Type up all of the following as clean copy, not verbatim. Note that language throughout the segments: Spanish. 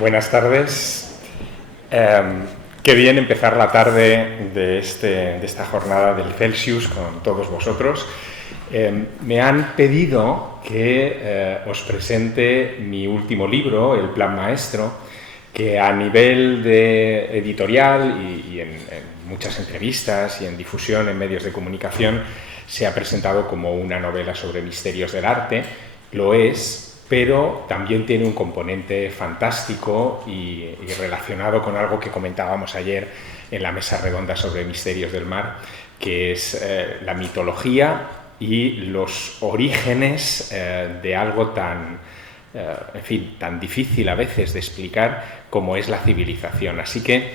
Buenas tardes. Qué bien empezar la tarde de esta jornada del Celsius con todos vosotros. Me han pedido que os presente mi último libro, El Plan Maestro, que a nivel de editorial y en muchas entrevistas y en difusión en medios de comunicación se ha presentado como una novela sobre misterios del arte. Lo es, pero también tiene un componente fantástico y relacionado con algo que comentábamos ayer en la mesa redonda sobre misterios del mar, que es la mitología y los orígenes de algo tan difícil a veces de explicar como es la civilización. Así que,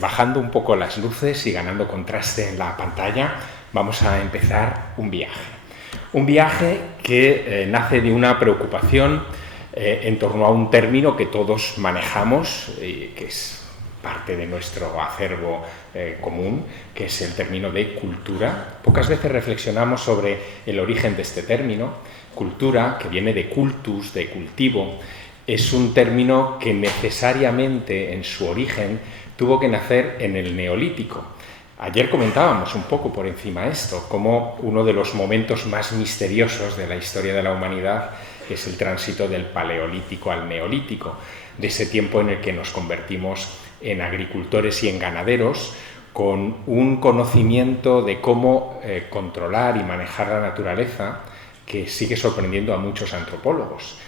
bajando un poco las luces y ganando contraste en la pantalla, vamos a empezar un viaje. Un viaje que nace de una preocupación en torno a un término que todos manejamos, que es parte de nuestro acervo común, que es el término de cultura. Pocas veces reflexionamos sobre el origen de este término. Cultura, que viene de cultus, de cultivo, es un término que necesariamente en su origen tuvo que nacer en el Neolítico. Ayer comentábamos un poco por encima esto, como uno de los momentos más misteriosos de la historia de la humanidad es el tránsito del Paleolítico al Neolítico, de ese tiempo en el que nos convertimos en agricultores y en ganaderos, con un conocimiento de cómo controlar y manejar la naturaleza que sigue sorprendiendo a muchos antropólogos.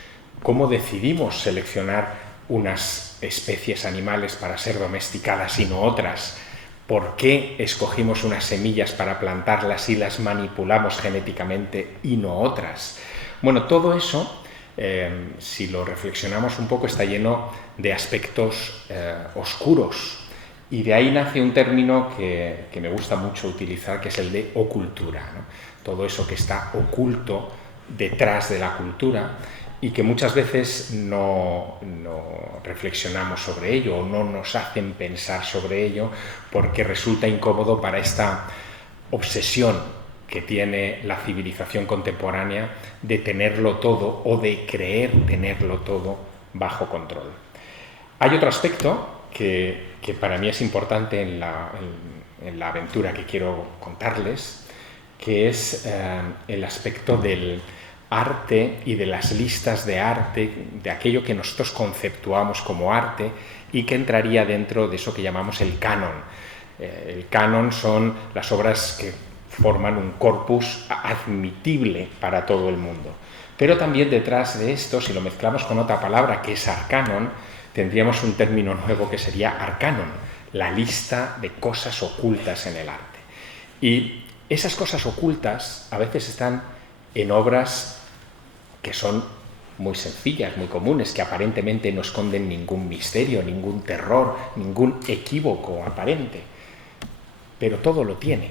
Cómo decidimos seleccionar unas especies animales para ser domesticadas y no otras. ¿Por qué escogimos unas semillas para plantarlas y las manipulamos genéticamente y no otras? Bueno, todo eso, si lo reflexionamos un poco, está lleno de aspectos oscuros. Y de ahí nace un término que me gusta mucho utilizar, que es el de ocultura, ¿no? Todo eso que está oculto detrás de la cultura y que muchas veces no reflexionamos sobre ello o no nos hacen pensar sobre ello porque resulta incómodo para esta obsesión que tiene la civilización contemporánea de tenerlo todo o de creer tenerlo todo bajo control. Hay otro aspecto que para mí es importante en la aventura que quiero contarles, que es el aspecto del arte y de las listas de arte, de aquello que nosotros conceptuamos como arte y que entraría dentro de eso que llamamos el canon. El canon son las obras que forman un corpus admitible para todo el mundo. Pero también detrás de esto, si lo mezclamos con otra palabra que es arcanon, tendríamos un término nuevo que sería arcanon, la lista de cosas ocultas en el arte. Y esas cosas ocultas a veces están en obras que son muy sencillas, muy comunes, que aparentemente no esconden ningún misterio, ningún terror, ningún equívoco aparente. Pero todo lo tiene.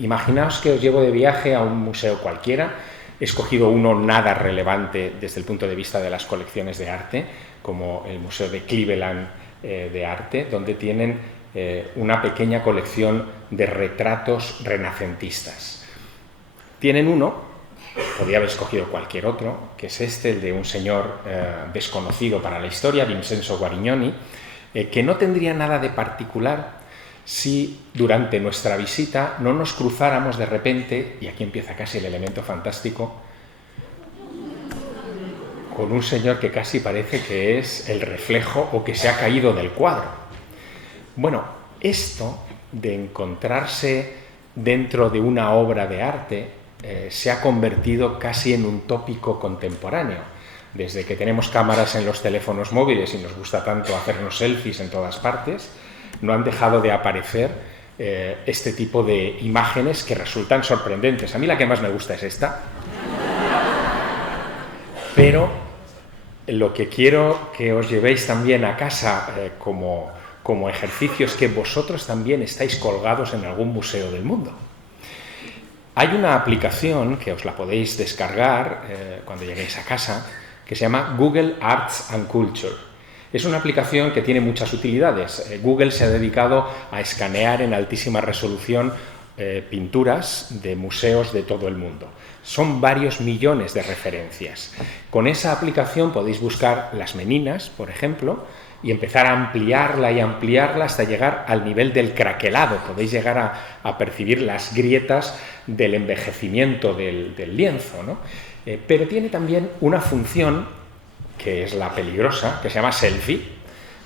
Imaginaos que os llevo de viaje a un museo cualquiera. He escogido uno nada relevante desde el punto de vista de las colecciones de arte, como el Museo de Cleveland de Arte, donde tienen una pequeña colección de retratos renacentistas. Tienen uno, podría haber escogido cualquier otro, que es este, el de un señor desconocido para la historia, Vincenzo Guarignoni, que no tendría nada de particular si durante nuestra visita no nos cruzáramos de repente, y aquí empieza casi el elemento fantástico, con un señor que casi parece que es el reflejo o que se ha caído del cuadro. Bueno, esto de encontrarse dentro de una obra de arte se ha convertido casi en un tópico contemporáneo. Desde que tenemos cámaras en los teléfonos móviles y nos gusta tanto hacernos selfies en todas partes, no han dejado de aparecer este tipo de imágenes que resultan sorprendentes. A mí la que más me gusta es esta. Pero lo que quiero que os llevéis también a casa como ejercicio es que vosotros también estáis colgados en algún museo del mundo. Hay una aplicación que os la podéis descargar cuando lleguéis a casa, que se llama Google Arts and Culture. Es una aplicación que tiene muchas utilidades. Google se ha dedicado a escanear en altísima resolución pinturas de museos de todo el mundo. Son varios millones de referencias. Con esa aplicación podéis buscar las meninas, por ejemplo, y empezar a ampliarla y ampliarla hasta llegar al nivel del craquelado. Podéis llegar a percibir las grietas del envejecimiento del lienzo, ¿no? Pero tiene también una función, que es la peligrosa, que se llama selfie.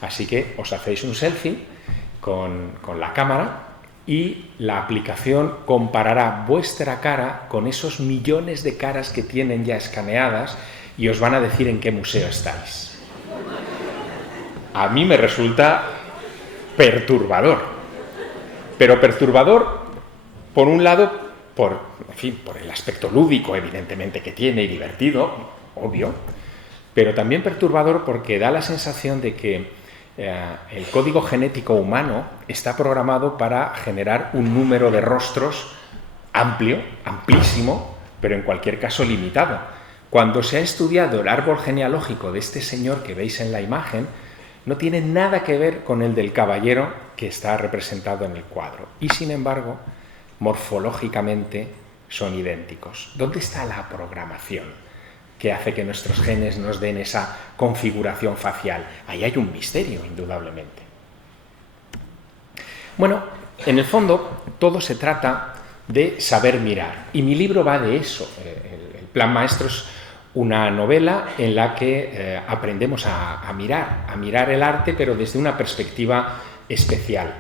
Así que os hacéis un selfie con la cámara y la aplicación comparará vuestra cara con esos millones de caras que tienen ya escaneadas y os van a decir en qué museo estáis. A mí me resulta perturbador, pero perturbador por un lado, por el aspecto lúdico evidentemente que tiene y divertido, obvio, pero también perturbador porque da la sensación de que el código genético humano está programado para generar un número de rostros amplio, amplísimo, pero en cualquier caso limitado. Cuando se ha estudiado el árbol genealógico de este señor que veis en la imagen, no tiene nada que ver con el del caballero que está representado en el cuadro. Y sin embargo, morfológicamente son idénticos. ¿Dónde está la programación que hace que nuestros genes nos den esa configuración facial? Ahí hay un misterio, indudablemente. Bueno, en el fondo, todo se trata de saber mirar. Y mi libro va de eso. El Plan Maestro es una novela en la que aprendemos a mirar el arte, pero desde una perspectiva especial.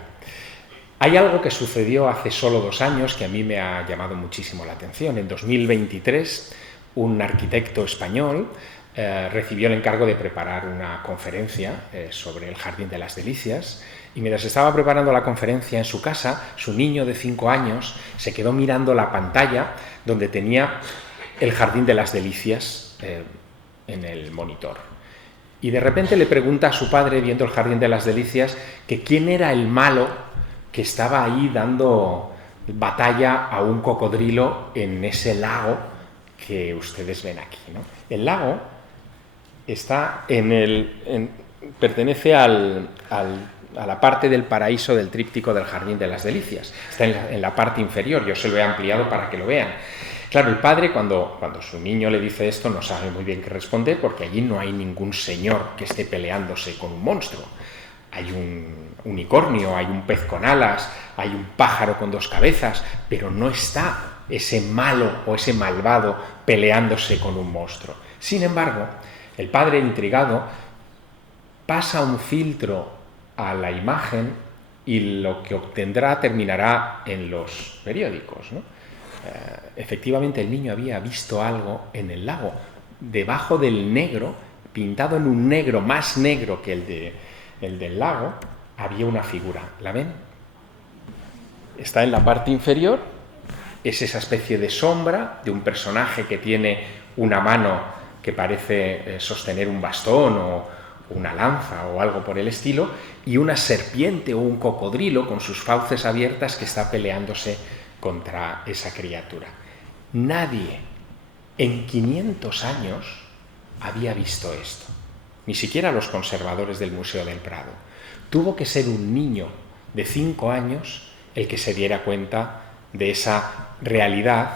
Hay algo que sucedió hace solo 2 años que a mí me ha llamado muchísimo la atención. En 2023, un arquitecto español recibió el encargo de preparar una conferencia sobre el Jardín de las Delicias, y mientras estaba preparando la conferencia en su casa, su niño de 5 años se quedó mirando la pantalla donde tenía el Jardín de las Delicias en el monitor. Y de repente le pregunta a su padre, viendo el Jardín de las Delicias, que quién era el malo que estaba ahí dando batalla a un cocodrilo en ese lago que ustedes ven aquí, ¿no? El lago está pertenece a la parte del paraíso del tríptico del Jardín de las Delicias. Está en la parte inferior, yo se lo he ampliado para que lo vean. Claro, el padre cuando su niño le dice esto no sabe muy bien qué responder, porque allí no hay ningún señor que esté peleándose con un monstruo. Hay un unicornio, hay un pez con alas, hay un pájaro con 2 cabezas, pero no está ese malo o ese malvado peleándose con un monstruo. Sin embargo, el padre, intrigado, pasa un filtro a la imagen y lo que obtendrá terminará en los periódicos, ¿no? Efectivamente, el niño había visto algo en el lago. Debajo del negro, pintado en un negro más negro que el del lago, había una figura. ¿La ven? Está en la parte inferior. Es esa especie de sombra de un personaje que tiene una mano que parece sostener un bastón o una lanza o algo por el estilo, y una serpiente o un cocodrilo con sus fauces abiertas que está peleándose contra esa criatura. Nadie en 500 años había visto esto, ni siquiera los conservadores del Museo del Prado. Tuvo que ser un niño de 5 años el que se diera cuenta de esa realidad,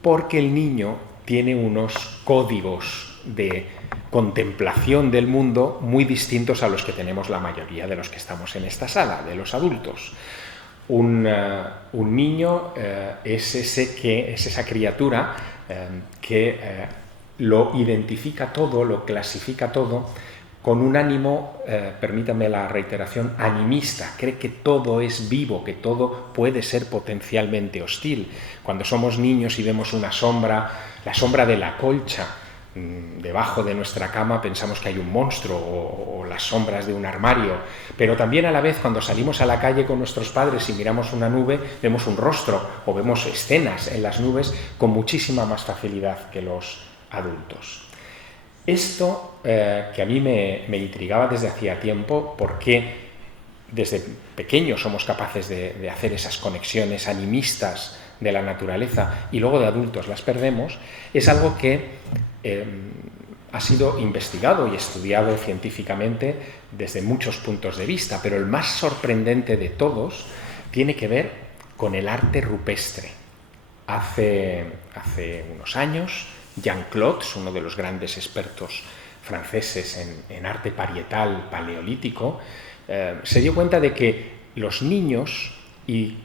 porque el niño tiene unos códigos de contemplación del mundo muy distintos a los que tenemos la mayoría de los que estamos en esta sala, de los adultos. Un niño es esa criatura que lo identifica todo, lo clasifica todo con un ánimo, permítame la reiteración, animista. Cree que todo es vivo, que todo puede ser potencialmente hostil. Cuando somos niños y vemos una sombra, la sombra de la colcha debajo de nuestra cama, pensamos que hay un monstruo o las sombras de un armario, pero también a la vez cuando salimos a la calle con nuestros padres y miramos una nube, vemos un rostro o vemos escenas en las nubes con muchísima más facilidad que los adultos. Esto que a mí me intrigaba desde hacía tiempo, porque desde pequeños somos capaces de hacer esas conexiones animistas de la naturaleza y luego de adultos las perdemos, es algo que ha sido investigado y estudiado científicamente desde muchos puntos de vista, pero el más sorprendente de todos tiene que ver con el arte rupestre. Hace unos años, Jean Clots, uno de los grandes expertos franceses en arte parietal paleolítico, se dio cuenta de que los niños, y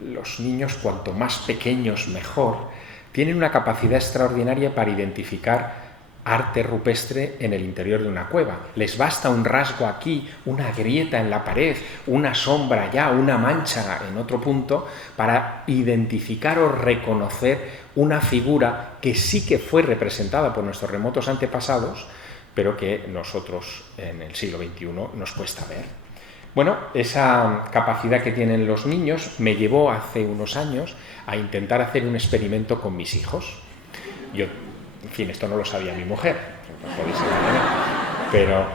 los niños cuanto más pequeños mejor, tienen una capacidad extraordinaria para identificar arte rupestre en el interior de una cueva. Les basta un rasgo aquí, una grieta en la pared, una sombra allá, una mancha en otro punto, para identificar o reconocer una figura que sí que fue representada por nuestros remotos antepasados, pero que nosotros en el siglo XXI nos cuesta ver. Bueno, esa capacidad que tienen los niños me llevó hace unos años a intentar hacer un experimento con mis hijos. Yo, en fin, esto no lo sabía mi mujer, podéis imaginar, pero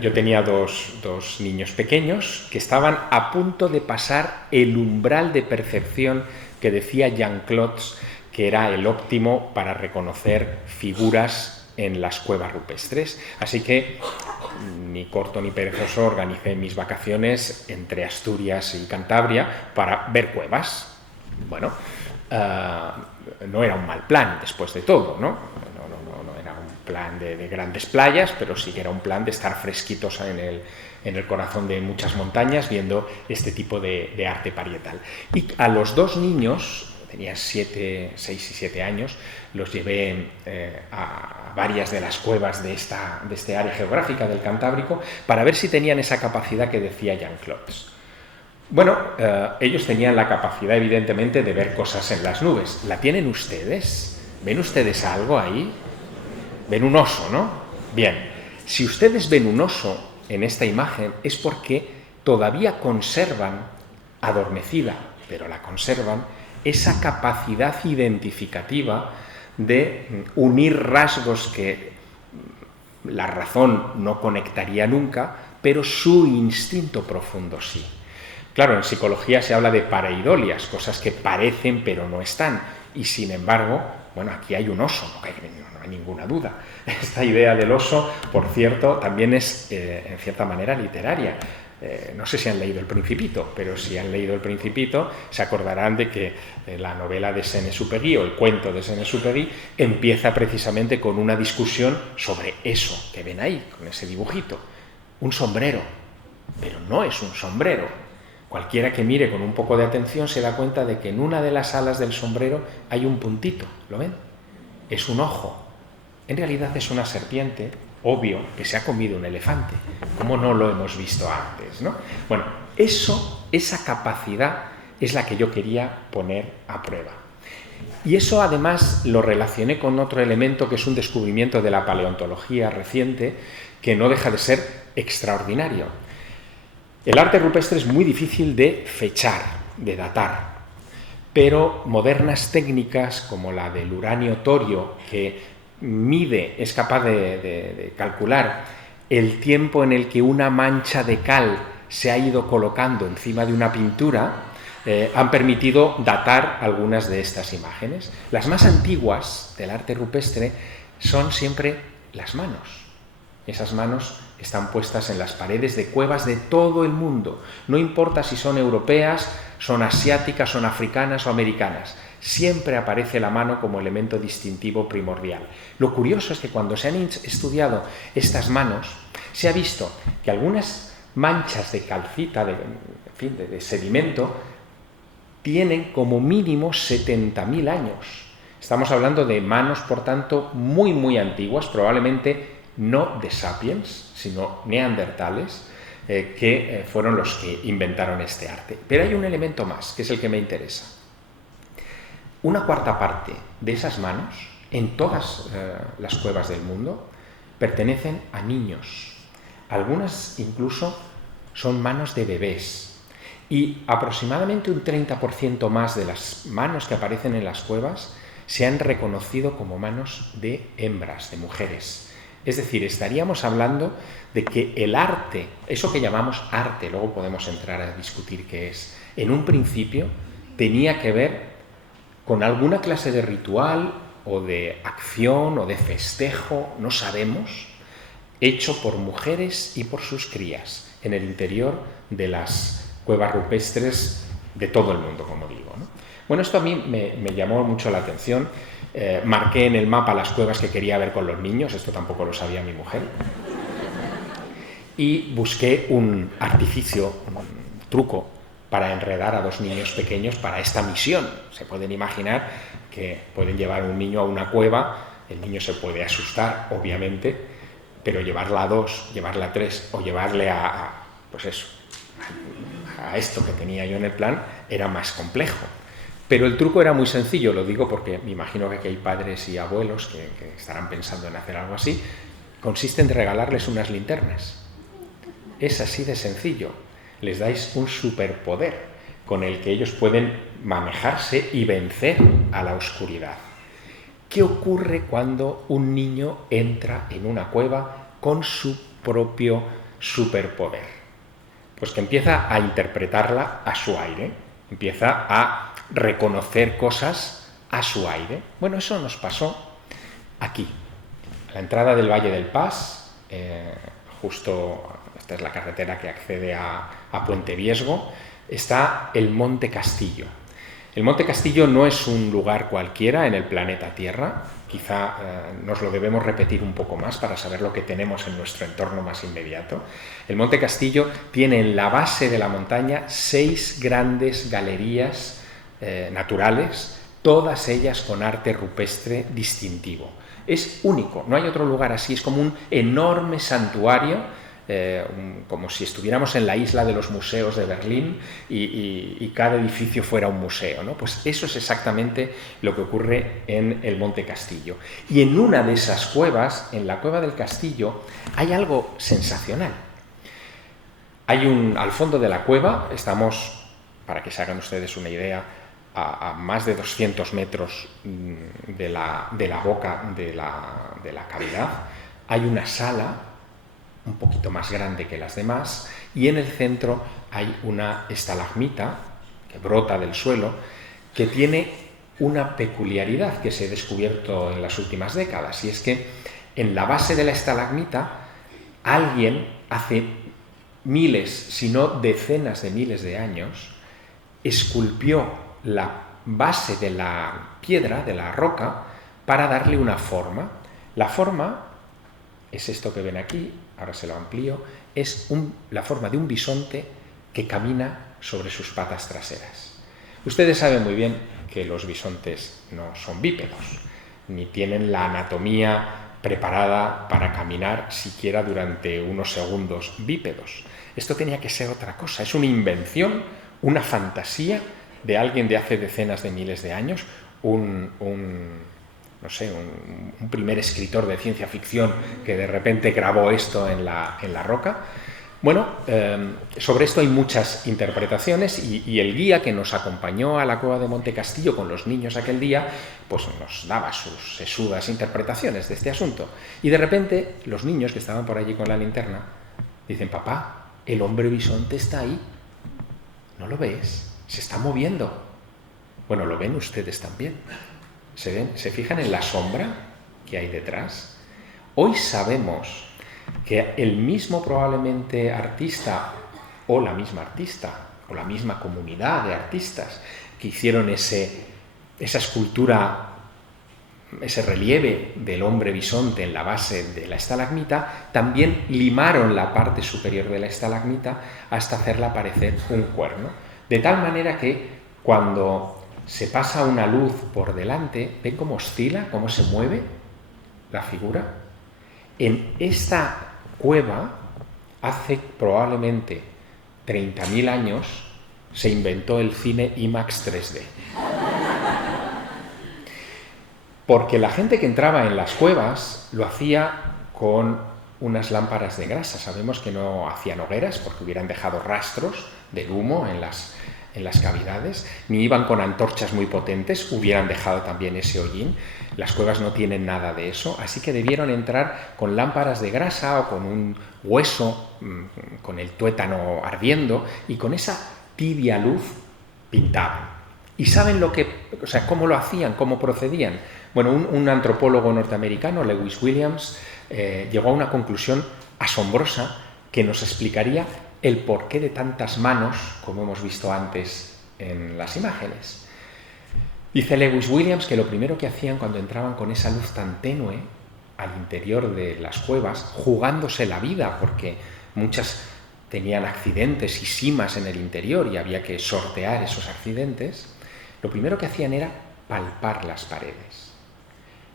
yo tenía dos niños pequeños que estaban a punto de pasar el umbral de percepción que decía Jean Clots que era el óptimo para reconocer figuras en las cuevas rupestres. Así que, ni corto ni perezoso, organicé mis vacaciones entre Asturias y Cantabria para ver cuevas. Bueno, no era un mal plan después de todo, ¿no? No era un plan de grandes playas, pero sí que era un plan de estar fresquitos en el corazón de muchas montañas viendo este tipo de arte parietal. Y a los dos niños, tenían 6 y 7 años, los llevé a varias de las cuevas de este área geográfica del Cantábrico para ver si tenían esa capacidad que decía Jean Clots. Bueno, ellos tenían la capacidad, evidentemente, de ver cosas en las nubes. ¿La tienen ustedes? ¿Ven ustedes algo ahí? ¿Ven un oso, no? Bien, si ustedes ven un oso en esta imagen es porque todavía conservan, adormecida, pero la conservan, esa capacidad identificativa de unir rasgos que la razón no conectaría nunca, pero su instinto profundo sí. Claro, en psicología se habla de pareidolias, cosas que parecen pero no están, y sin embargo, bueno, aquí hay un oso, no hay ninguna duda. Esta idea del oso, por cierto, también es, en cierta manera, literaria. No sé si han leído El Principito, pero si han leído El Principito se acordarán de que la novela de Saint-Exupéry o el cuento de Saint-Exupéry empieza precisamente con una discusión sobre eso que ven ahí, con ese dibujito. Un sombrero, pero no es un sombrero. Cualquiera que mire con un poco de atención se da cuenta de que en una de las alas del sombrero hay un puntito, ¿lo ven? Es un ojo. En realidad es una serpiente, obvio, que se ha comido un elefante. ¿Cómo no lo hemos visto antes, no? Bueno, esa capacidad es la que yo quería poner a prueba. Y eso además lo relacioné con otro elemento que es un descubrimiento de la paleontología reciente que no deja de ser extraordinario. El arte rupestre es muy difícil de fechar, de datar, pero modernas técnicas como la del uranio torio, que es capaz de calcular el tiempo en el que una mancha de cal se ha ido colocando encima de una pintura, han permitido datar algunas de estas imágenes. Las más antiguas del arte rupestre son siempre las manos. Esas manos están puestas en las paredes de cuevas de todo el mundo. No importa si son europeas, son asiáticas, son africanas o americanas. Siempre aparece la mano como elemento distintivo primordial. Lo curioso es que cuando se han estudiado estas manos, se ha visto que algunas manchas de calcita, de sedimento, tienen como mínimo 70.000 años. Estamos hablando de manos, por tanto, muy, muy antiguas, probablemente no de sapiens, sino neandertales, que fueron los que inventaron este arte. Pero hay un elemento más, que es el que me interesa. Una cuarta parte de esas manos, en todas las cuevas del mundo, pertenecen a niños. Algunas incluso son manos de bebés. Y aproximadamente un 30% más de las manos que aparecen en las cuevas se han reconocido como manos de hembras, de mujeres. Es decir, estaríamos hablando de que el arte, eso que llamamos arte, luego podemos entrar a discutir qué es, en un principio tenía que ver con alguna clase de ritual o de acción o de festejo, no sabemos, hecho por mujeres y por sus crías en el interior de las cuevas rupestres de todo el mundo, como digo, ¿no? Bueno, esto a mí me llamó mucho la atención. Marqué en el mapa las cuevas que quería ver con los niños, esto tampoco lo sabía mi mujer, y busqué un artificio, un truco para enredar a 2 niños pequeños para esta misión. Se pueden imaginar que pueden llevar a un niño a una cueva, el niño se puede asustar, obviamente, pero llevarla a 2, llevarla a 3 o llevarle pues eso, a esto que tenía yo en el plan era más complejo. Pero el truco era muy sencillo, lo digo porque me imagino que aquí hay padres y abuelos que estarán pensando en hacer algo así. Consiste en regalarles unas linternas. Es así de sencillo. Les dais un superpoder con el que ellos pueden manejarse y vencer a la oscuridad. ¿Qué ocurre cuando un niño entra en una cueva con su propio superpoder? Pues que empieza a interpretarla a su aire, empieza a reconocer cosas a su aire. Bueno, eso nos pasó aquí, a la entrada del Valle del Pas, justo, esta es la carretera que accede a Puente Viesgo, está el Monte Castillo. El Monte Castillo no es un lugar cualquiera en el planeta Tierra, quizá nos lo debemos repetir un poco más para saber lo que tenemos en nuestro entorno más inmediato. El Monte Castillo tiene en la base de la montaña 6 grandes galerías naturales, todas ellas con arte rupestre distintivo. Es único, no hay otro lugar así, es como un enorme santuario, como si estuviéramos en la isla de los museos de Berlín y cada edificio fuera un museo, ¿no? Pues eso es exactamente lo que ocurre en el Monte Castillo. Y en una de esas cuevas, en la Cueva del Castillo, hay algo sensacional. Al fondo de la cueva, estamos, para que se hagan ustedes una idea, a más de 200 metros de la boca de la cavidad, hay una sala un poquito más grande que las demás, y en el centro hay una estalagmita que brota del suelo, que tiene una peculiaridad que se ha descubierto en las últimas décadas, y es que en la base de la estalagmita alguien hace miles, si no decenas de miles de años, esculpió la base de la piedra, de la roca, para darle una forma. La forma es esto que ven aquí, ahora se lo amplío, es la forma de un bisonte que camina sobre sus patas traseras. Ustedes saben muy bien que los bisontes no son bípedos, ni tienen la anatomía preparada para caminar siquiera durante unos segundos bípedos. Esto tenía que ser otra cosa, es una invención, una fantasía de alguien de hace decenas de miles de años, un primer escritor de ciencia ficción que de repente grabó esto en la roca. Bueno, sobre esto hay muchas interpretaciones y el guía que nos acompañó a la cueva de Monte Castillo con los niños aquel día, pues nos daba sus sesudas interpretaciones de este asunto. Y de repente los niños que estaban por allí con la linterna dicen: papá, el hombre bisonte está ahí, ¿no lo ves? Se está moviendo. Bueno, lo ven ustedes también. ¿Se fijan en la sombra que hay detrás? Hoy sabemos que el mismo probablemente artista o la misma artista o la misma comunidad de artistas que hicieron esa escultura, ese relieve del hombre bisonte en la base de la estalagmita, también limaron la parte superior de la estalagmita hasta hacerla parecer un cuerno. De tal manera que cuando se pasa una luz por delante, ¿ven cómo oscila, cómo se mueve la figura? En esta cueva, hace probablemente 30.000 años, se inventó el cine IMAX 3D. Porque la gente que entraba en las cuevas lo hacía con unas lámparas de grasa. Sabemos que no hacían hogueras porque hubieran dejado rastros del humo en las cavidades, ni iban con antorchas muy potentes, hubieran dejado también ese hollín. Las cuevas no tienen nada de eso, así que debieron entrar con lámparas de grasa o con un hueso, con el tuétano ardiendo, y con esa tibia luz pintaban. ¿Y saben cómo lo hacían, cómo procedían? Bueno, un antropólogo norteamericano, Lewis Williams, llegó a una conclusión asombrosa que nos explicaría el porqué de tantas manos, como hemos visto antes, en las imágenes. Dice Lewis Williams que lo primero que hacían cuando entraban con esa luz tan tenue al interior de las cuevas, jugándose la vida, porque muchas tenían accidentes y simas en el interior y había que sortear esos accidentes, lo primero que hacían era palpar las paredes.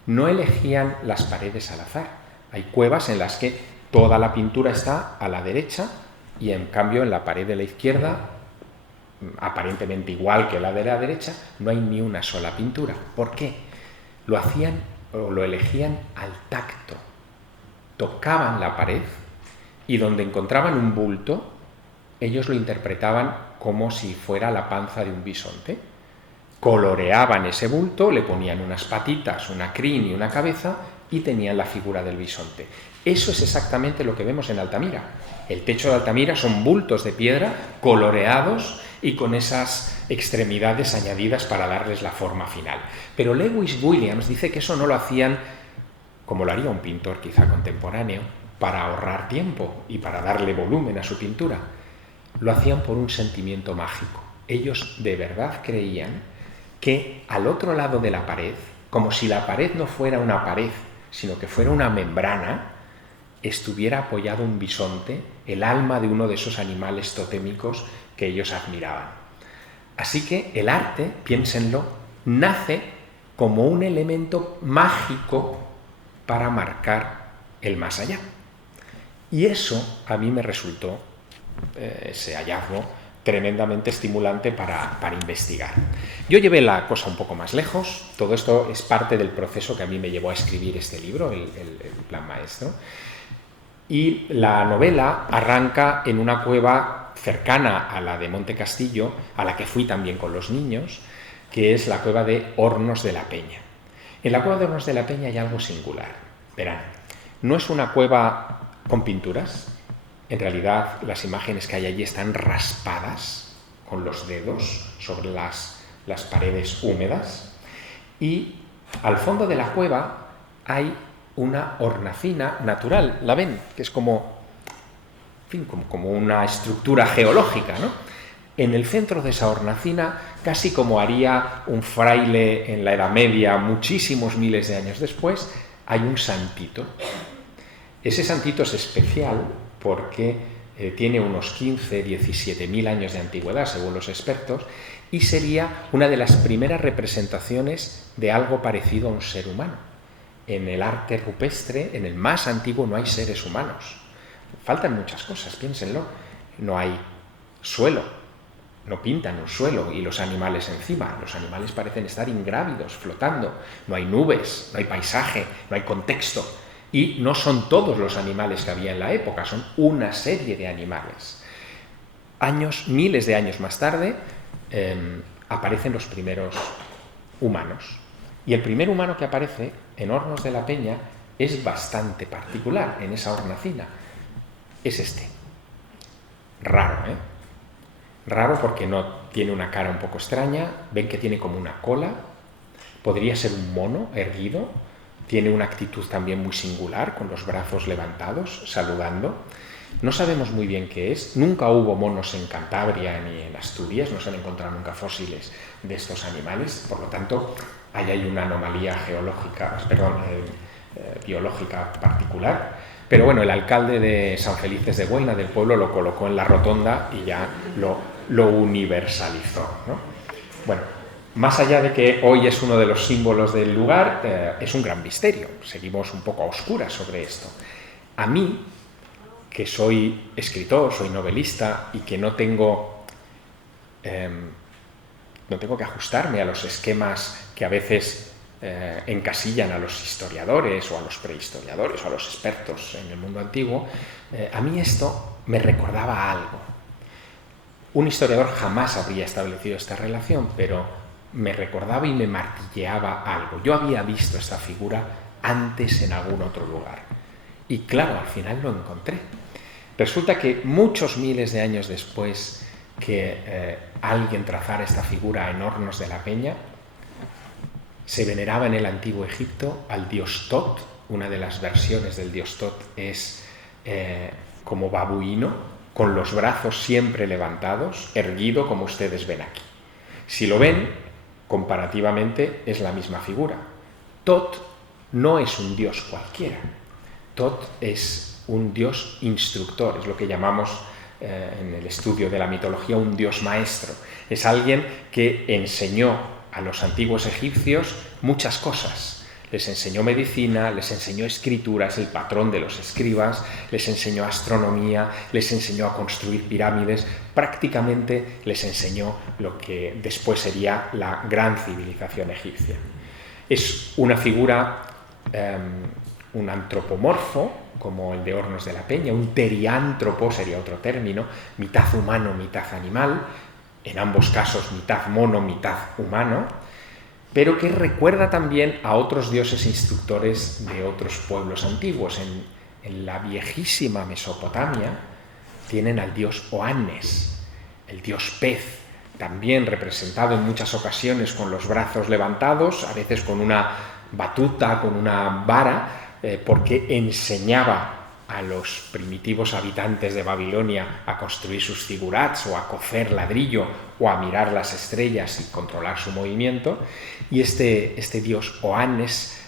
No elegían las paredes al azar. Hay cuevas en las que toda la pintura está a la derecha y en cambio en la pared de la izquierda, aparentemente igual que la de la derecha, no hay ni una sola pintura. ¿Por qué? Lo hacían o lo elegían al tacto. Tocaban la pared y donde encontraban un bulto, ellos lo interpretaban como si fuera la panza de un bisonte. Coloreaban ese bulto, le ponían unas patitas, una crin y una cabeza y tenían la figura del bisonte. Eso es exactamente lo que vemos en Altamira. El techo de Altamira son bultos de piedra coloreados y con esas extremidades añadidas para darles la forma final. Pero Lewis Williams dice que eso no lo hacían, como lo haría un pintor quizá contemporáneo, para ahorrar tiempo y para darle volumen a su pintura. Lo hacían por un sentimiento mágico. Ellos de verdad creían que al otro lado de la pared, como si la pared no fuera una pared, sino que fuera una membrana, estuviera apoyado un bisonte, el alma de uno de esos animales totémicos que ellos admiraban. Así que el arte, piénsenlo, nace como un elemento mágico para marcar el más allá. Y eso a mí me resultó, ese hallazgo, tremendamente estimulante para investigar. Yo llevé la cosa un poco más lejos. Todo esto es parte del proceso que a mí me llevó a escribir este libro, el Plan Maestro. Y la novela arranca en una cueva cercana a la de Monte Castillo, a la que fui también con los niños, que es la cueva de Hornos de la Peña. En la cueva de Hornos de la Peña hay algo singular. Verán, no es una cueva con pinturas. En realidad, las imágenes que hay allí están raspadas con los dedos sobre las paredes húmedas. Y al fondo de la cueva hay una hornacina natural, ¿la ven? Que es como una estructura geológica, ¿no? En el centro de esa hornacina, casi como haría un fraile en la Edad Media, muchísimos miles de años después, hay un santito. Ese santito es especial porque tiene unos 15, 17.000 años de antigüedad, según los expertos, y sería una de las primeras representaciones de algo parecido a un ser humano. En el arte rupestre, en el más antiguo, no hay seres humanos. Faltan muchas cosas, piénsenlo. No hay suelo, no pintan un suelo y los animales encima. Los animales parecen estar ingrávidos, flotando. No hay nubes, no hay paisaje, no hay contexto. Y no son todos los animales que había en la época, son una serie de animales. Miles de años más tarde, aparecen los primeros humanos. Y el primer humano que aparece en Hornos de la Peña es bastante particular en esa hornacina. Es este. Raro, ¿eh? Raro porque no tiene una cara un poco extraña, ven que tiene como una cola, podría ser un mono erguido, tiene una actitud también muy singular, con los brazos levantados, saludando. No sabemos muy bien qué es, nunca hubo monos en Cantabria ni en Asturias, no se han encontrado nunca fósiles de estos animales, por lo tanto, ahí hay una anomalía biológica particular. Pero bueno, el alcalde de San Felices de Buena, del pueblo, lo colocó en la rotonda y ya lo universalizó, ¿no? Bueno, más allá de que hoy es uno de los símbolos del lugar, es un gran misterio. Seguimos un poco a oscuras sobre esto. A mí, que soy escritor, soy novelista y que no tengo que ajustarme a los esquemas que a veces encasillan a los historiadores o a los prehistoriadores o a los expertos en el mundo antiguo, a mí esto me recordaba algo. Un historiador jamás habría establecido esta relación, pero me recordaba y me martilleaba algo. Yo había visto esta figura antes en algún otro lugar. Y claro, al final lo encontré. Resulta que muchos miles de años después que alguien trazara esta figura en Hornos de la Peña, se veneraba en el antiguo Egipto al dios Tot. Una de las versiones del dios Tot es como babuino, con los brazos siempre levantados, erguido como ustedes ven aquí. Si lo ven, comparativamente es la misma figura. Tot no es un dios cualquiera. Tot es un dios instructor, es lo que llamamos en el estudio de la mitología un dios maestro. Es alguien que enseñó a los antiguos egipcios muchas cosas. Les enseñó medicina, les enseñó escritura, es el patrón de los escribas, les enseñó astronomía, les enseñó a construir pirámides, prácticamente les enseñó lo que después sería la gran civilización egipcia. Es una figura, un antropomorfo, como el de Hornos de la Peña, un teriántropo sería otro término, mitad humano, mitad animal, en ambos casos mitad mono, mitad humano, pero que recuerda también a otros dioses instructores de otros pueblos antiguos. En la viejísima Mesopotamia tienen al dios Oannes, el dios pez, también representado en muchas ocasiones con los brazos levantados, a veces con una batuta, con una vara, porque enseñaba a los primitivos habitantes de Babilonia a construir sus zigurats o a cocer ladrillo o a mirar las estrellas y controlar su movimiento. Y este dios Oannes,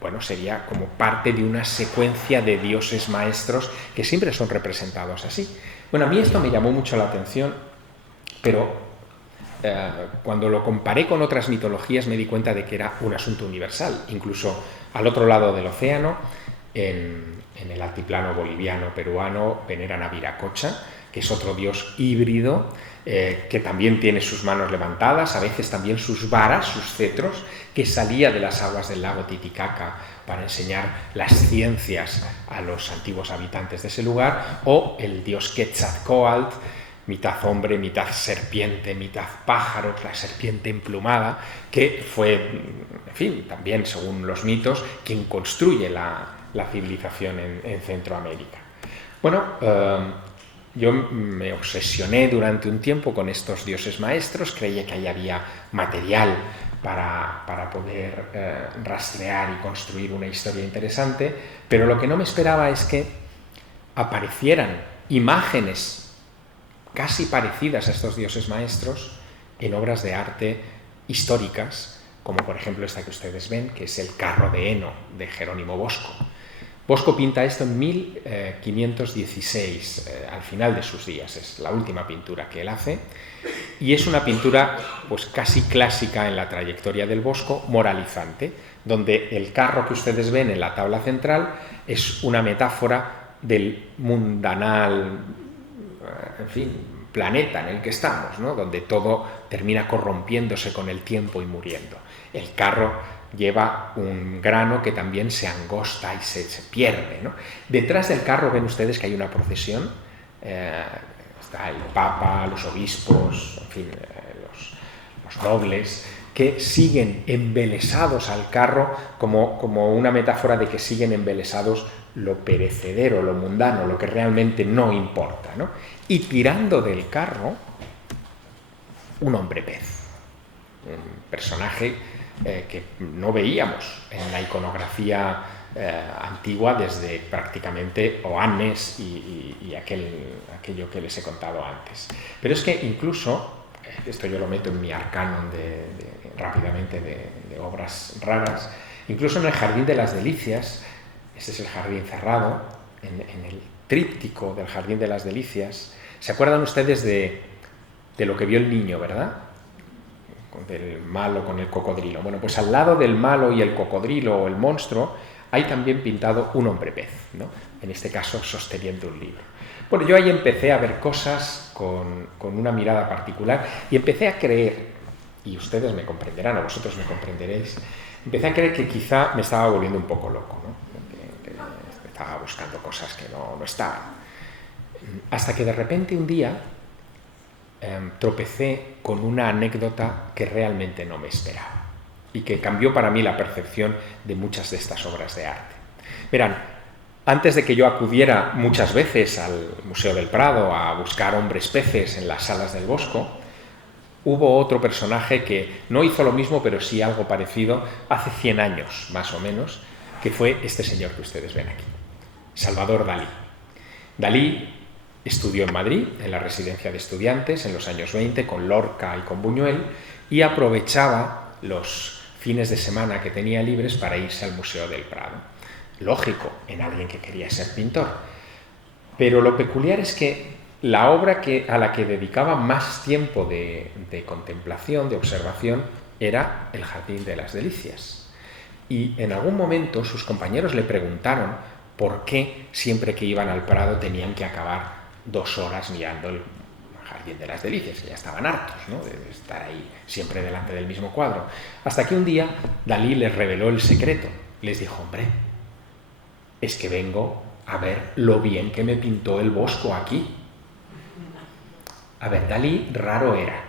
bueno, sería como parte de una secuencia de dioses maestros que siempre son representados así. Bueno, a mí esto me llamó mucho la atención, pero cuando lo comparé con otras mitologías me di cuenta de que era un asunto universal. Incluso al otro lado del océano, en el altiplano boliviano, peruano, veneran a Viracocha, que es otro dios híbrido, que también tiene sus manos levantadas, a veces también sus varas, sus cetros, que salía de las aguas del lago Titicaca para enseñar las ciencias a los antiguos habitantes de ese lugar, o el dios Quetzalcóatl, mitad hombre, mitad serpiente, mitad pájaro, la serpiente emplumada, que fue, en fin, también según los mitos, quien construye la civilización en Centroamérica. Bueno, yo me obsesioné durante un tiempo con estos dioses maestros, creía que ahí había material para poder rastrear y construir una historia interesante, pero lo que no me esperaba es que aparecieran imágenes casi parecidas a estos dioses maestros en obras de arte históricas, como por ejemplo esta que ustedes ven, que es el carro de heno de Jerónimo Bosco. Bosco pinta esto en 1516, al final de sus días, es la última pintura que él hace, y es una pintura pues casi clásica en la trayectoria del Bosco, moralizante, donde el carro que ustedes ven en la tabla central es una metáfora del mundanal, en fin, planeta en el que estamos, ¿no? Donde todo termina corrompiéndose con el tiempo y muriendo. El carro lleva un grano que también se angosta y se pierde, ¿no? Detrás del carro ven ustedes que hay una procesión, está el Papa, los obispos, en fin, los nobles, que siguen embelesados al carro como una metáfora de que siguen embelesados lo perecedero, lo mundano, lo que realmente no importa, ¿no? Y tirando del carro, un hombre pez, un personaje que no veíamos en la iconografía antigua desde prácticamente Oannes y aquello que les he contado antes. Pero es que incluso, esto yo lo meto en mi arcanon rápidamente de obras raras, incluso en el Jardín de las Delicias, este es el jardín cerrado, en el tríptico del Jardín de las Delicias, ¿se acuerdan ustedes de lo que vio el niño, verdad? Del malo con el cocodrilo. Bueno, pues al lado del malo y el cocodrilo o el monstruo hay también pintado un hombre pez, ¿no? En este caso sosteniendo un libro. Bueno, yo ahí empecé a ver cosas con una mirada particular y empecé a creer, y ustedes me comprenderán o vosotros me comprenderéis, empecé a creer que quizá me estaba volviendo un poco loco, ¿no? Que estaba buscando cosas que no estaban. Hasta que de repente un día tropecé con una anécdota que realmente no me esperaba y que cambió para mí la percepción de muchas de estas obras de arte. Verán, antes de que yo acudiera muchas veces al Museo del Prado a buscar hombres peces en las salas del Bosco, hubo otro personaje que no hizo lo mismo, pero sí algo parecido, hace 100 años más o menos, que fue este señor que ustedes ven aquí, Salvador Dalí. Dalí Estudió en Madrid, en la residencia de estudiantes, en los años 20, con Lorca y con Buñuel, y aprovechaba los fines de semana que tenía libres para irse al Museo del Prado. Lógico, en alguien que quería ser pintor. Pero lo peculiar es que la obra a la que dedicaba más tiempo de contemplación, de observación, era El Jardín de las Delicias. Y en algún momento sus compañeros le preguntaron por qué siempre que iban al Prado tenían que acabar 2 horas mirando el Jardín de las Delicias, que ya estaban hartos, ¿no?, de estar ahí siempre delante del mismo cuadro. Hasta que un día Dalí les reveló el secreto. Les dijo: hombre, es que vengo a ver lo bien que me pintó el Bosco aquí. A ver, Dalí raro era,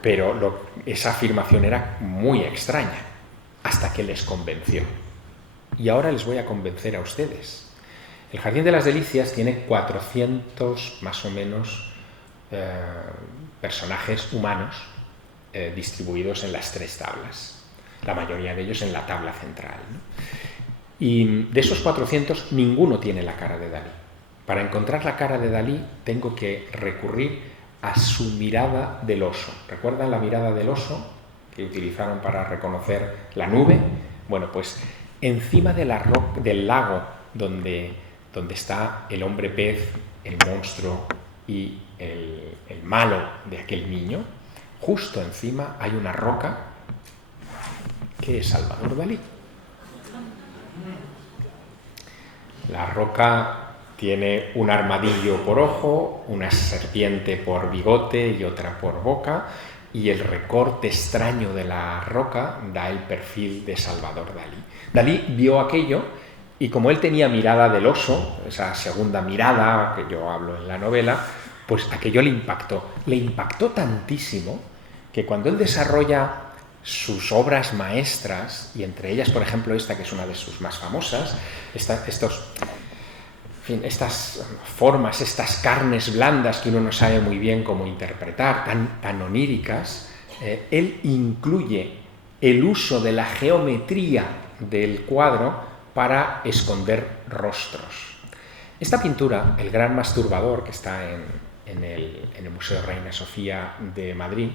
pero esa afirmación era muy extraña, hasta que les convenció. Y ahora les voy a convencer a ustedes. El Jardín de las Delicias tiene 400 más o menos personajes humanos distribuidos en las 3 tablas, la mayoría de ellos en la tabla central, ¿no? Y de esos 400, ninguno tiene la cara de Dalí. Para encontrar la cara de Dalí tengo que recurrir a su mirada del oso. ¿Recuerdan la mirada del oso que utilizaron para reconocer la nube? Bueno, pues encima de del lago donde está el hombre pez, el monstruo y el malo de aquel niño, justo encima hay una roca que es Salvador Dalí. La roca tiene un armadillo por ojo, una serpiente por bigote y otra por boca, y el recorte extraño de la roca da el perfil de Salvador Dalí. Dalí vio aquello y, como él tenía mirada del oso, esa segunda mirada que yo hablo en la novela, pues aquello le impactó. Le impactó tantísimo que cuando él desarrolla sus obras maestras, y entre ellas, por ejemplo, esta que es una de sus más famosas, estas formas, estas carnes blandas que uno no sabe muy bien cómo interpretar, tan oníricas, él incluye el uso de la geometría del cuadro para esconder rostros. Esta pintura, El Gran Masturbador, que está en el Museo Reina Sofía de Madrid,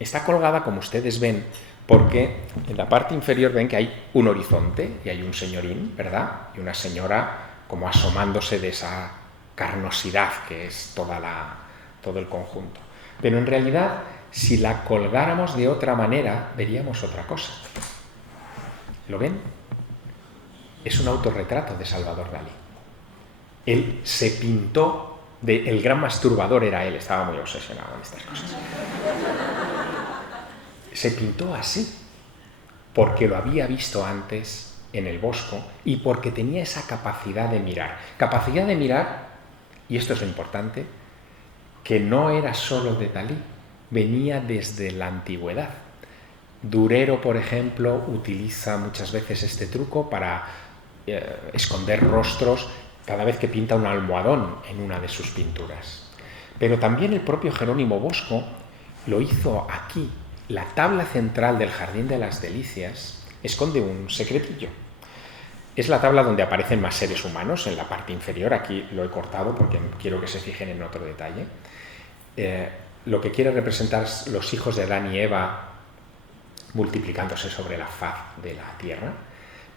está colgada, como ustedes ven, porque en la parte inferior ven que hay un horizonte y hay un señorín, ¿verdad? Y una señora como asomándose de esa carnosidad que es todo el conjunto. Pero en realidad, si la colgáramos de otra manera, veríamos otra cosa. ¿Lo ven? Es un autorretrato de Salvador Dalí. Él se pintó el gran masturbador, era él, estaba muy obsesionado en estas cosas. Se pintó así porque lo había visto antes en el Bosco y porque tenía esa capacidad de mirar. Capacidad de mirar, y esto es lo importante, que no era solo de Dalí, venía desde la antigüedad. Durero, por ejemplo, utiliza muchas veces este truco para esconder rostros cada vez que pinta un almohadón en una de sus pinturas. Pero también el propio Jerónimo Bosco lo hizo aquí. La tabla central del Jardín de las Delicias esconde un secretillo. Es la tabla donde aparecen más seres humanos, en la parte inferior. Aquí lo he cortado porque quiero que se fijen en otro detalle. Lo que quiere representar los hijos de Adán y Eva multiplicándose sobre la faz de la tierra.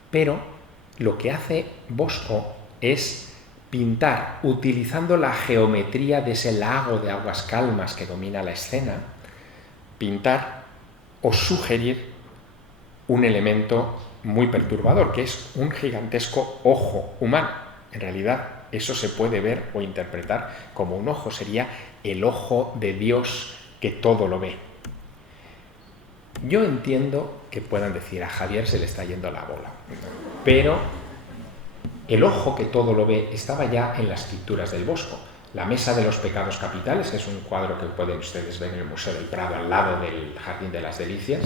Pero lo que hace Bosco es pintar, utilizando la geometría de ese lago de aguas calmas que domina la escena, pintar o sugerir un elemento muy perturbador, que es un gigantesco ojo humano. En realidad, eso se puede ver o interpretar como un ojo, sería el ojo de Dios que todo lo ve. Yo entiendo que puedan decir: a Javier se le está yendo la bola, pero el ojo que todo lo ve estaba ya en las pinturas del Bosco. La Mesa de los Pecados Capitales, que es un cuadro que pueden ustedes ver en el Museo del Prado, al lado del Jardín de las Delicias,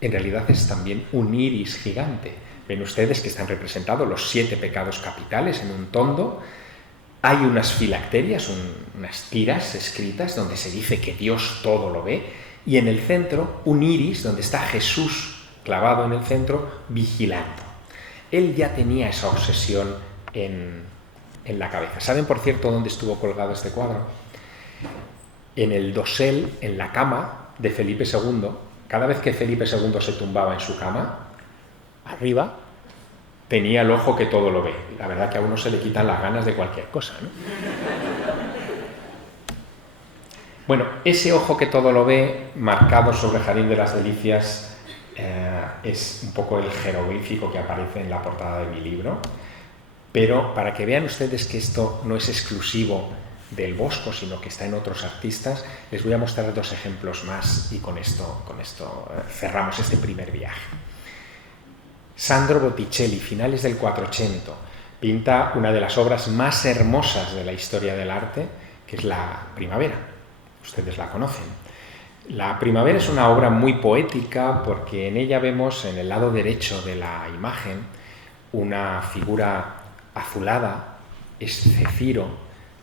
en realidad es también un iris gigante. Ven ustedes que están representados los 7 pecados capitales en un tondo. Hay unas filacterias, unas tiras escritas donde se dice que Dios todo lo ve, y en el centro un iris donde está Jesús clavado en el centro vigilando. Él ya tenía esa obsesión en en la cabeza. ¿Saben, por cierto, dónde estuvo colgado este cuadro? En el dosel, en la cama de Felipe II. Cada vez que Felipe II se tumbaba en su cama, arriba tenía el ojo que todo lo ve. La verdad que a uno se le quitan las ganas de cualquier cosa, ¿no? Bueno, ese ojo que todo lo ve, marcado sobre Jardín de las Delicias, es un poco el jeroglífico que aparece en la portada de mi libro. Pero para que vean ustedes que esto no es exclusivo del Bosco, sino que está en otros artistas, les voy a mostrar 2 ejemplos más y con esto cerramos este primer viaje. Sandro Botticelli, finales del 400, pinta una de las obras más hermosas de la historia del arte, que es la Primavera. Ustedes la conocen. La Primavera es una obra muy poética porque en ella vemos en el lado derecho de la imagen una figura azulada, es Cefiro,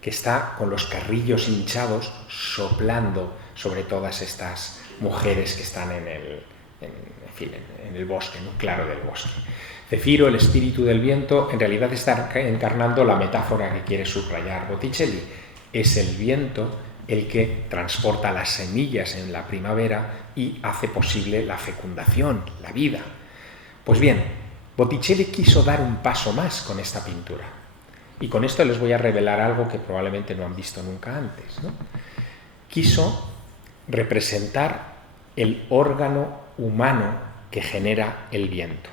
que está con los carrillos hinchados soplando sobre todas estas mujeres que están en el bosque, en un claro del bosque. Cefiro, el espíritu del viento, en realidad está encarnando la metáfora que quiere subrayar Botticelli. Es el viento el que transporta las semillas en la primavera y hace posible la fecundación, la vida. Pues bien, Botticelli quiso dar un paso más con esta pintura. Y con esto les voy a revelar algo que probablemente no han visto nunca antes, ¿no? Quiso representar el órgano humano que genera el viento.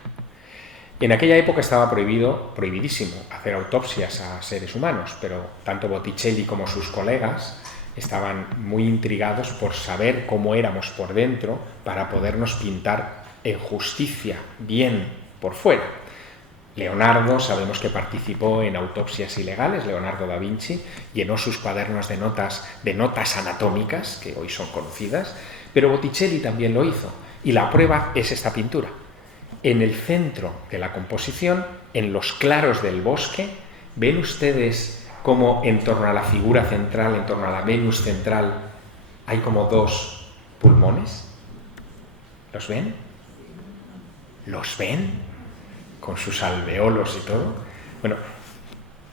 En aquella época estaba prohibidísimo hacer autopsias a seres humanos, pero tanto Botticelli como sus colegas estaban muy intrigados por saber cómo éramos por dentro para podernos pintar en justicia, bien por fuera. Leonardo, sabemos que participó en autopsias ilegales, Leonardo da Vinci, llenó sus cuadernos de notas anatómicas, que hoy son conocidas, pero Botticelli también lo hizo, y la prueba es esta pintura. En el centro de la composición, en los claros del bosque, ven ustedes cómo en torno a la figura central, en torno a la Venus central, hay como 2 pulmones. ¿Los ven? ¿Los ven? Con sus alveolos y todo. Bueno,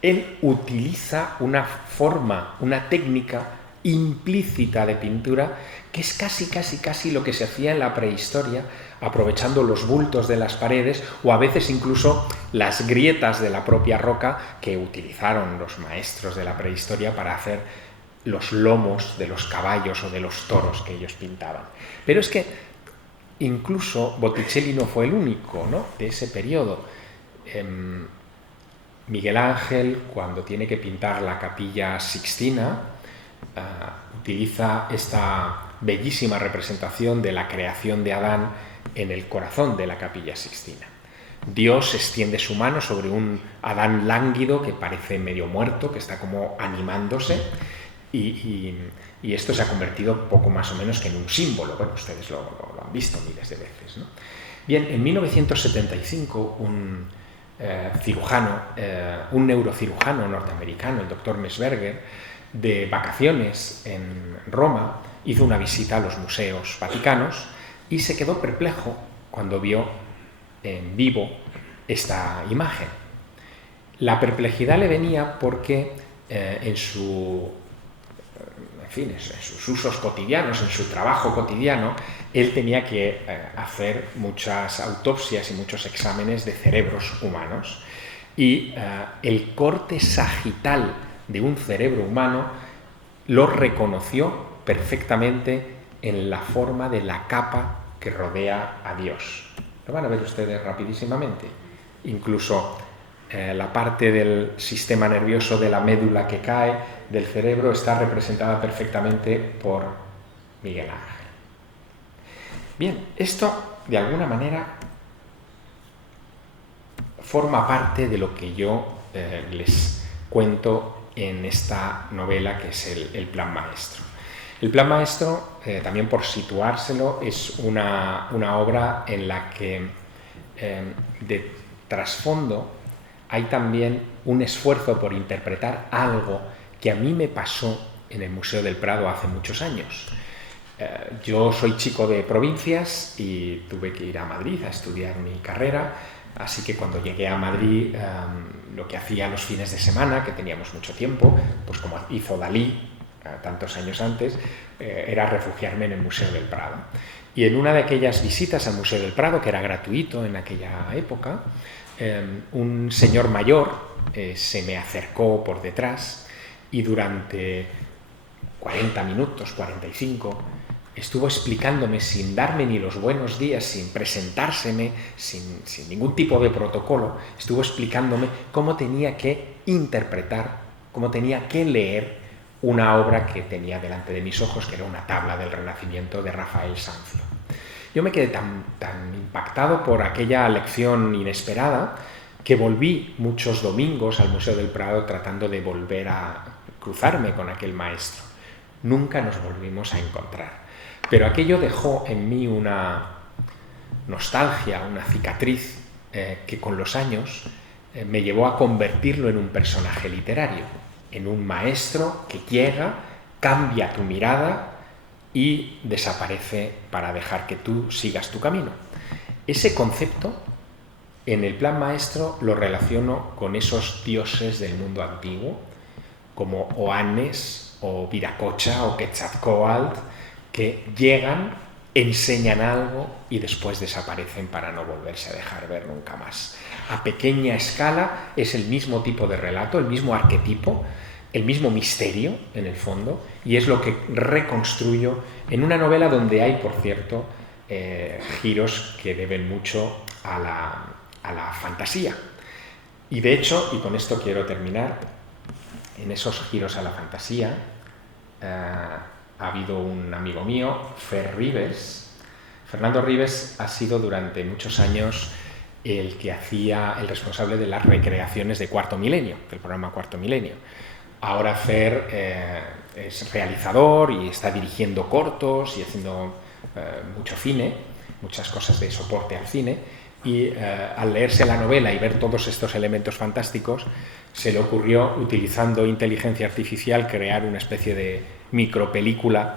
él utiliza una forma, una técnica implícita de pintura que es casi lo que se hacía en la prehistoria, aprovechando los bultos de las paredes o a veces incluso las grietas de la propia roca que utilizaron los maestros de la prehistoria para hacer los lomos de los caballos o de los toros que ellos pintaban. Pero es que incluso Botticelli no fue el único, ¿no?, de ese periodo. Miguel Ángel, cuando tiene que pintar la Capilla Sixtina, utiliza esta bellísima representación de la creación de Adán en el corazón de la Capilla Sixtina. Dios extiende su mano sobre un Adán lánguido que parece medio muerto, que está como animándose, y esto se ha convertido poco más o menos que en un símbolo. Bueno, ustedes lo han visto miles de veces, ¿no? Bien, en 1975 un neurocirujano norteamericano, el doctor Messberger, de vacaciones en Roma, hizo una visita a los museos vaticanos y se quedó perplejo cuando vio en vivo esta imagen. La perplejidad le venía porque en sus usos cotidianos, en su trabajo cotidiano, él tenía que hacer muchas autopsias y muchos exámenes de cerebros humanos. Y el corte sagital de un cerebro humano lo reconoció perfectamente en la forma de la capa que rodea a Dios. Lo van a ver ustedes rapidísimamente. Incluso la parte del sistema nervioso de la médula que cae del cerebro está representada perfectamente por Miguel Ángel. Bien, esto de alguna manera forma parte de lo que yo les cuento en esta novela, que es el Plan Maestro. El Plan Maestro, también por situárselo, es una obra en la que de trasfondo hay también un esfuerzo por interpretar algo que a mí me pasó en el Museo del Prado hace muchos años. Yo soy chico de provincias y tuve que ir a Madrid a estudiar mi carrera. Así que cuando llegué a Madrid, lo que hacía los fines de semana, que teníamos mucho tiempo, pues como hizo Dalí tantos años antes, era refugiarme en el Museo del Prado. Y en una de aquellas visitas al Museo del Prado, que era gratuito en aquella época, un señor mayor se me acercó por detrás y durante 40 minutos, 45, estuvo explicándome, sin darme ni los buenos días, sin presentárseme, sin ningún tipo de protocolo, estuvo explicándome cómo tenía que interpretar, cómo tenía que leer una obra que tenía delante de mis ojos, que era una tabla del Renacimiento de Rafael Sanzio. Yo me quedé tan impactado por aquella lección inesperada que volví muchos domingos al Museo del Prado tratando de volver a cruzarme con aquel maestro. Nunca nos volvimos a encontrar. Pero aquello dejó en mí una nostalgia, una cicatriz que con los años me llevó a convertirlo en un personaje literario, en un maestro que llega, cambia tu mirada y desaparece para dejar que tú sigas tu camino. Ese concepto, en el plan maestro, lo relaciono con esos dioses del mundo antiguo, como Oannes o Viracocha o Quetzalcóatl, que llegan, enseñan algo y después desaparecen para no volverse a dejar ver nunca más. A pequeña escala es el mismo tipo de relato, el mismo arquetipo, el mismo misterio en el fondo, y es lo que reconstruyo en una novela donde hay, por cierto, giros que deben mucho a la fantasía. Y de hecho, y con esto quiero terminar, en esos giros a la fantasía ha habido un amigo mío, Fer Ribes. Fernando Ribes ha sido durante muchos años el responsable de las recreaciones de Cuarto Milenio, del programa Cuarto Milenio. Ahora Fer es realizador y está dirigiendo cortos y haciendo mucho cine, muchas cosas de soporte al cine, y al leerse la novela y ver todos estos elementos fantásticos, se le ocurrió, utilizando inteligencia artificial, crear una especie de micropelícula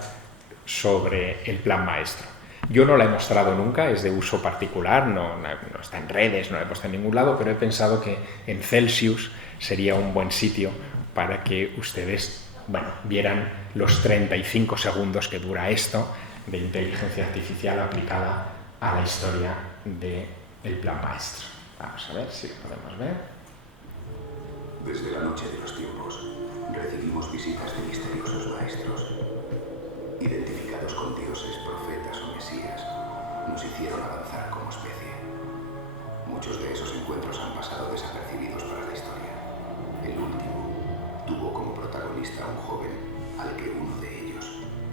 sobre el plan maestro. Yo no la he mostrado nunca, es de uso particular, no está en redes, no la he puesto en ningún lado, pero he pensado que en Celsius sería un buen sitio para que ustedes, vieran los 35 segundos que dura esto de inteligencia artificial aplicada a la historia del plan maestro. Vamos a ver si lo podemos ver. Desde la noche de los tiempos, recibimos visitas de misteriosos maestros, identificados con dioses, profetas o mesías, nos hicieron avanzar como especie. Muchos de esos encuentros han pasado desapercibidos para la historia. El último tuvo como protagonista a un joven al que uno de ellos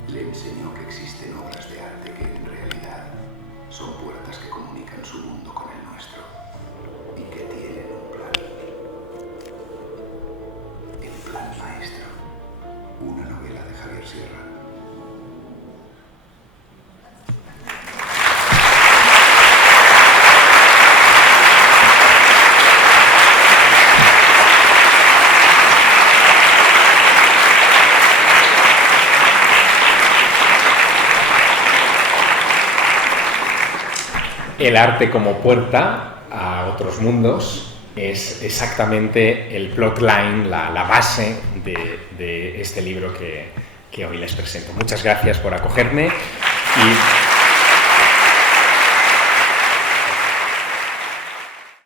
le enseñó que existen obras de arte que en realidad son puertas que comunican su mundo con el nuestro y que tienen un plan. El plan maestro. Una novela de Javier Sierra. El arte como puerta a otros mundos es exactamente el plotline, la base de este libro que hoy les presento. Muchas gracias por acogerme y